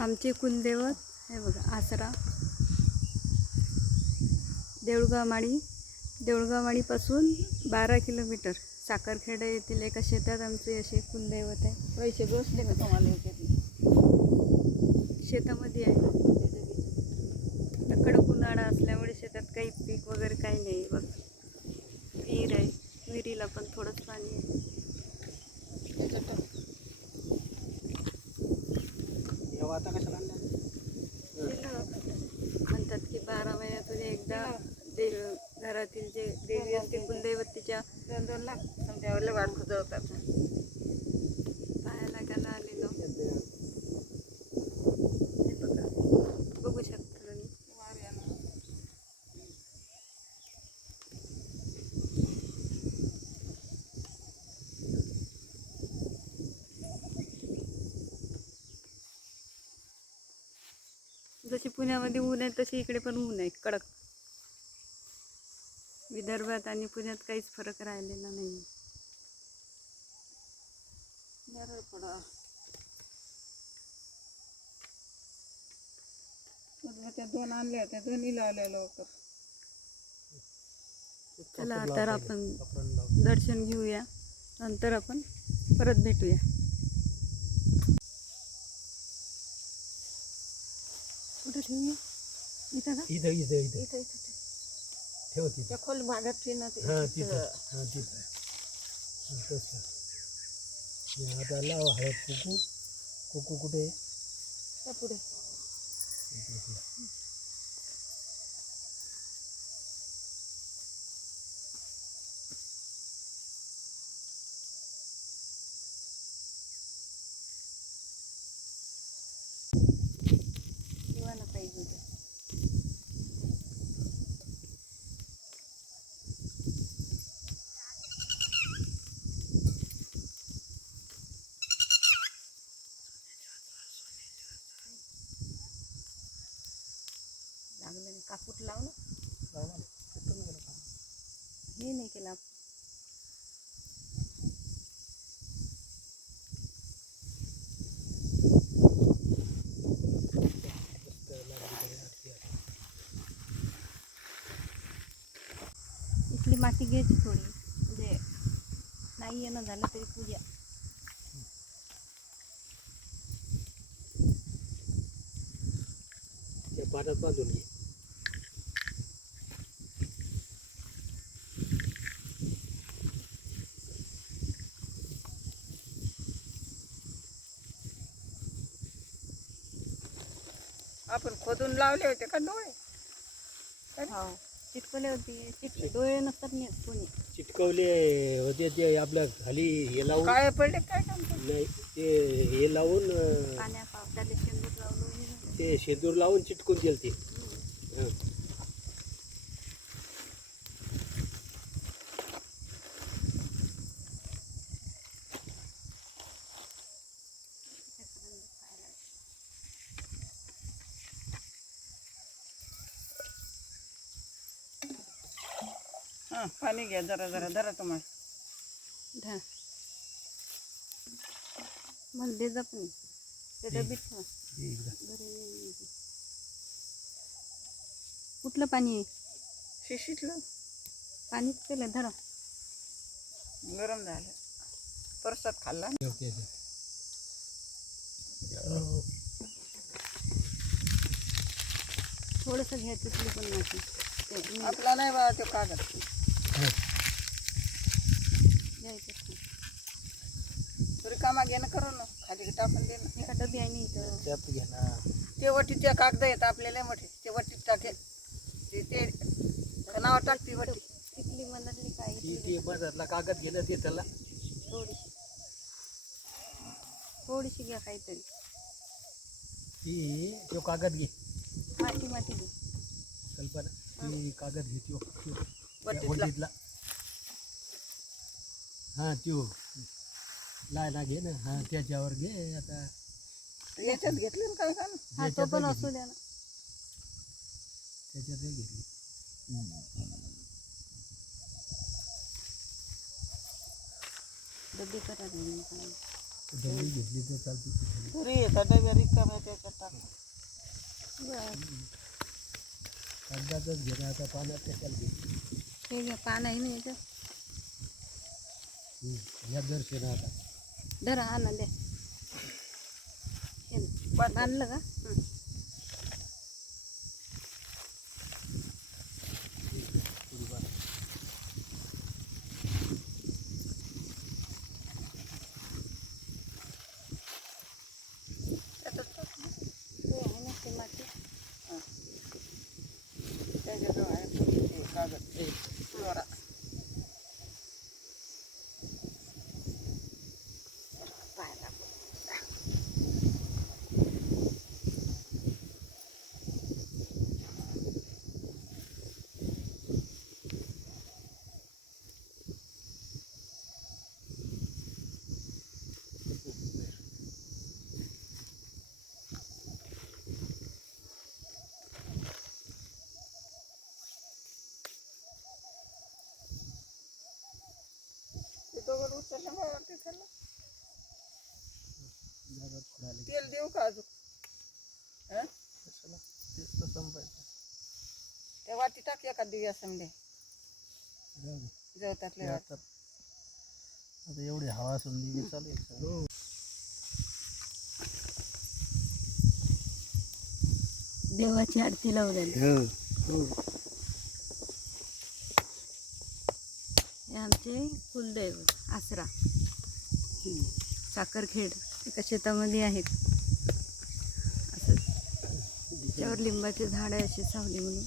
आमचे कुलदैवत हे बघा आसरा देऊळगावमाळी. देऊळगावमाळीपासून 12 किलोमीटर साखरखेडा येथील एका शेतात आमचे असे कुलदैवत आहे. पैसे बसले का तुम्हाला याच्यातले? शेतामध्ये आहे. कडक उन्हाळा असल्यामुळे शेतात काही पीक वगैरे काही नाही. बघ विहीर आहे, विहिरीला पण थोडंच पाणी आहे. आता कशाला आणलं? म्हणतात की 12 महिन्यातून एकदा घरातील जे देवी असते कुलदैवत तिच्या 2-2 लाख समजायला वाट खुजवतात. पाया लागायला आलेलो हे बघा, बघू शकता तुम्ही. जशी पुण्यामध्ये ऊन आहे तशी इकडे पण ऊन आहे कडक. विदर्भात आणि पुण्यात काहीच फरक राहिलेला नाही. नारळ पडा. त्या 2 आणल्या होत्या, दोन्ही लावल्या लवकर. चला तर आपण दर्शन घेऊया, नंतर आपण परत भेटूया. कुठे ठेवूया? इथं का? इथं इथं इथं इथं इथं ठेव तिथं. त्या खोल भागात ठेवणं ते. हां तिथं, हां तिथं तसं. आता लाव हळद कुकू. कुकू कुठे आहे? त्या पुढे दिवाना पाहिजे होतं. लागलं नाही. कापूट लावलं हे नाही केलं आपण. इथली माती घ्यायची थोडी, म्हणजे नाही येणं झालं तरी पूजा. त्या पाण्यात बांधून घे. आपण खोदून लावले होते का डोळे? हो, चिटकवले होते. डोळे नसतात नेत कोणी. चिटकवले होते ते आपल्या खाली हे लावून. काय पडले काय काम? नाही ते हे लावून पाण्या पावसाला शेंदूर लावलं हे झालं. ते शेंदूर लावून चिटकून गेल ते. हां हां पाणी घ्या जरा जरा धरा तुम्हाला. धा मला दे जा पण ते डबीत ठेवा. हे इकडं. बरं ये. कुठलं पाणी आहे? शिशीतलं पाणीच केलं धरा. गरम झालं. परसात खाल्ला. ठेवते ते. थोडंसं घ्या तिथली पण माती. ते आपला नाही बा तो कागद. घ्यायचं. रिकामा घेणं करू ना, खाली टाकून दे ना. एका डबी आहे ना इथं. त्यात घे ना. ते वटीच्या कागद येत आपल्याला मोठे, ते वटीत टाकेल. ते नाव टाकते वटी. तिथली मनातली काय ते मधातला कागद घे ना ते त्याला. थोडीशी थोडीशी घ्या काहीतरी. ती तो कागद घे. माती माती घे. कल्पना ती कागद घे त्यो वटीतला. वटीतला. हां त्यो लायला घे ना. हां त्याच्यावर घे. आता याच्यात घेतलं ना काय का ना? हा तो पण असू द्या ना. त्याच्यात घेतली. डबी करा. दही घेतली तर चालते. तरी येतात डब्या रिकाम्या त्याच्यात टाक. निसर्गाचंच घेणं आता पाण्यात कशाला घे हे घ्या पान आहे ना याच्यात. या दर्शन आता धरा हा ना द्या. हे ना. बांधलं का? त्यातच टाक ना. हे आहे ना ते माती. त्याच्याजवळ आहे ते कागद ते दोरा. पाय लागू. ते दगड उचललं मला वाटतं त्याला. जागा खोडाली तेल देऊ का अजून? हं? कशाला तेच तर संपायचं त्या वाटी टाक एका दिव्या समजे जाऊ दे. जवतातले ते आता आता एवढी हवा असून दिवे चालू आहेत सगळे. देवाची आरती लावलेली. हे आमचे कुलदैवत आसरा साखरखेड एका शेतामध्ये आहेत. असं त्याच्यावर लिंबाचे झाड आहे असे सावली म्हणून.